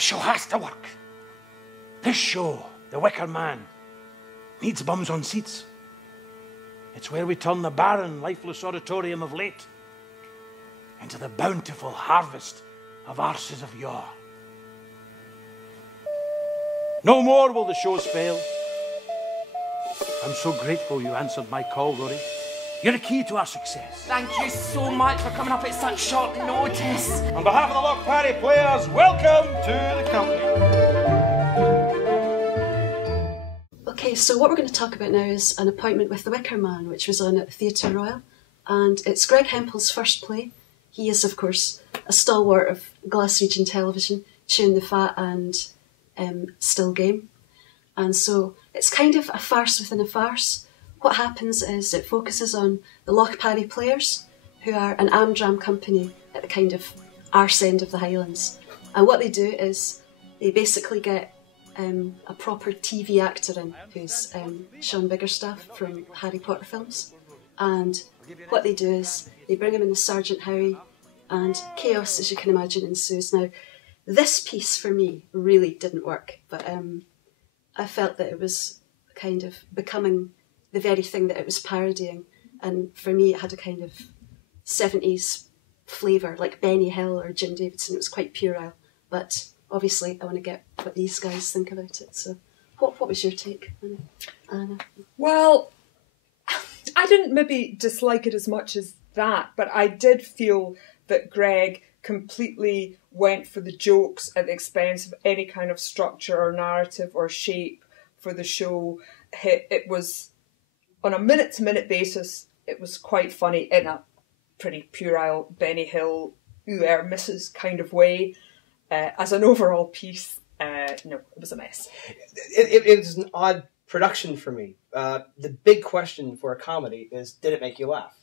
show has to work. This show, The Wicker Man, needs bums on seats. It's where we turn the barren, lifeless auditorium of late into the bountiful harvest of arses of yore. No more will the shows fail. I'm so grateful you answered my call, Rory. You're the key to our success. Thank you so much for coming up at such short notice. On behalf of the Loch Parry players, welcome to the company. Okay, so what we're going to talk about now is An Appointment with the Wicker Man, which was on at the Theatre Royal. And it's Greg Hempel's first play. He is, of course, a stalwart of Glaswegian television, Chewing the Fat and Still Game. And so it's kind of a farce within a farce. What happens is it focuses on the Loch Parry players, who are an Amdram company at the kind of arse end of the Highlands. And what they do is they basically get a proper TV actor in, who's Sean Biggerstaff from Harry Potter films. And what they do is they bring him in as Sergeant Howie, and chaos, as you can imagine, ensues. Now, this piece for me really didn't work, but I felt that it was kind of becoming the very thing that it was parodying, and for me it had a kind of 70s flavour, like Benny Hill or Jim Davidson. It was quite puerile, but obviously I want to get what these guys think about it. So what was your take, Anna? Well, I didn't maybe dislike it as much as that, but I did feel that Greg completely went for the jokes at the expense of any kind of structure or narrative or shape for the show. It was, on a minute-to-minute basis, it was quite funny in a pretty puerile Benny Hill, misses kind of way. As an overall piece, no, it was a mess. It was an odd production for me. The big question for a comedy is, did it make you laugh?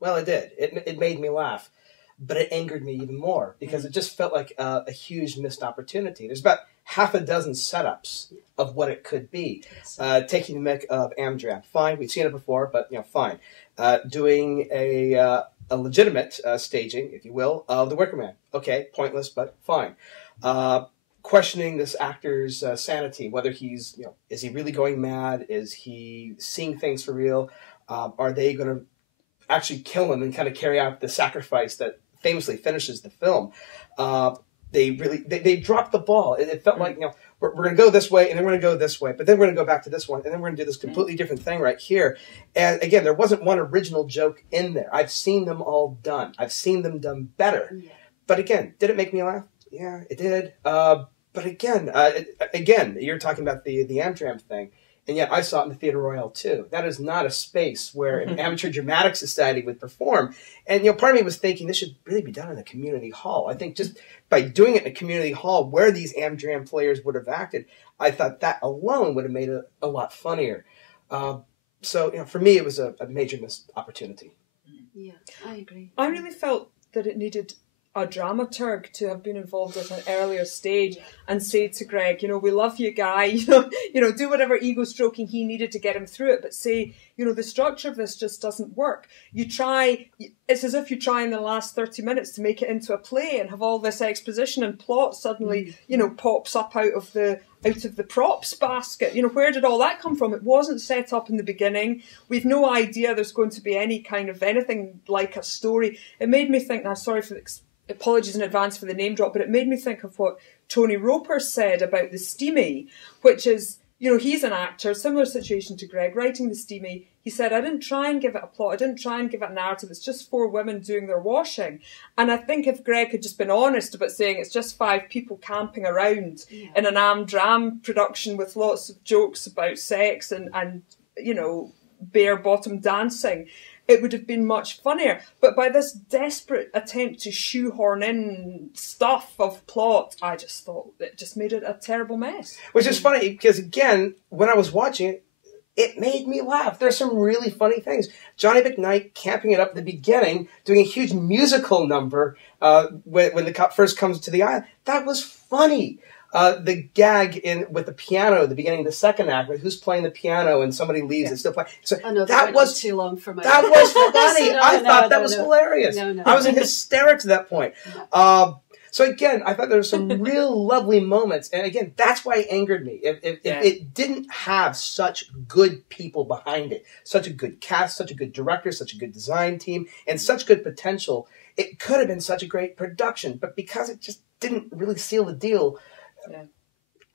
Well, it did. It made me laugh. But it angered me even more because it just felt like a huge missed opportunity. There's about half a dozen setups of what it could be. Taking the mick of Amdram, fine. We've seen it before, but fine. Doing a legitimate staging, if you will, of the Wicker Man. Okay, pointless, but fine. Questioning this actor's sanity, whether he's, is he really going mad? Is he seeing things for real? Are they going to actually kill him and kind of carry out the sacrifice that famously finishes the film? They dropped the ball. It felt like, we're going to go this way, and then we're going to go this way, but then we're going to go back to this one, and then we're going to do this completely different thing right here. And again, there wasn't one original joke in there. I've seen them all done. I've seen them done better. Yeah. But again, did it make me laugh? Yeah, it did. But again, you're talking about the Amdram thing. And yet I saw it in the Theatre Royal too. That is not a space where an amateur dramatic society would perform. And part of me was thinking this should really be done in a community hall. I think just by doing it in a community hall where these Amdram players would have acted, I thought that alone would have made it a lot funnier. So for me, it was a major missed opportunity. Yeah, I agree. I really felt that it needed a dramaturg to have been involved at an earlier stage and say to Greg, we love you, guy, do whatever ego stroking he needed to get him through it, but say, the structure of this just doesn't work. It's as if you try in the last 30 minutes to make it into a play and have all this exposition and plot suddenly, pops up out of the props basket. Where did all that come from? It wasn't set up in the beginning. We've no idea there's going to be any kind of anything like a story. It made me think, now sorry for the apologies in advance for the name drop, but it made me think of what Tony Roper said about the Steamy, which is, he's an actor, similar situation to Greg, writing the Steamy. He said, I didn't try and give it a plot, I didn't try and give it a narrative, it's just 4 women doing their washing. And I think if Greg had just been honest about saying it's just 5 people camping around in an Amdram production with lots of jokes about sex and bare-bottom dancing, it would have been much funnier. But by this desperate attempt to shoehorn in stuff of plot, I just thought it just made it a terrible mess. Which is funny, because again, when I was watching it, it made me laugh. There's some really funny things. Johnny McKnight camping it up at the beginning, doing a huge musical number when the cop first comes to the island. That was funny. The gag with the piano at the beginning of the second act, like who's playing the piano and somebody leaves and still playing. So that was too long for my. That was funny. I thought that was hilarious. I was in hysterics at that point. So again, I thought there were some real lovely moments, and again, that's why it angered me. If it didn't have such good people behind it, such a good cast, such a good director, such a good design team, and such good potential, it could have been such a great production. But because it just didn't really seal the deal,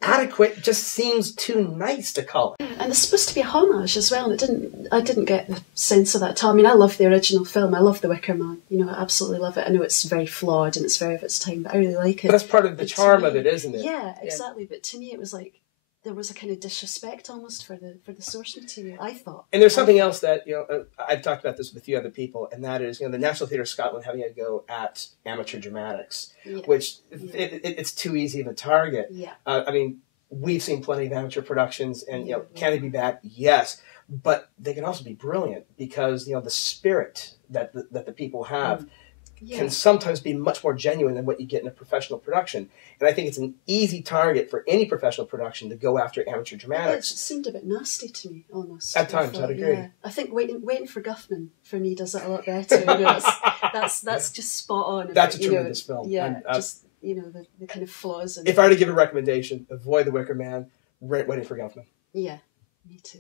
adequate just seems too nice to call it. And it's supposed to be a homage as well, and I didn't get the sense of that at all. I mean, I love the original film. I love The Wicker Man. You know, I absolutely love it. I know it's very flawed and it's very of its time, but I really like it. But that's part of the charm of it, isn't it? Yeah, exactly. But to me, it was like there was a kind of disrespect almost for the source material, I thought. And there's something else that, I've talked about this with a few other people, and that is, the National Theatre of Scotland having a go at amateur dramatics, which it's too easy of a target. Yeah. I mean, we've seen plenty of amateur productions, and can they be bad? Yes, but they can also be brilliant because the spirit that the people have can sometimes be much more genuine than what you get in a professional production. And I think it's an easy target for any professional production to go after amateur dramatics. It seemed a bit nasty to me, almost. At times, I'd agree. Yeah. I think Waiting for Guffman for me does it a lot better. That's just spot on. That's a tremendous film. Yeah, just the kind of flaws. If I were to give a recommendation, avoid The Wicker Man, Waiting for Guffman. Yeah, me too.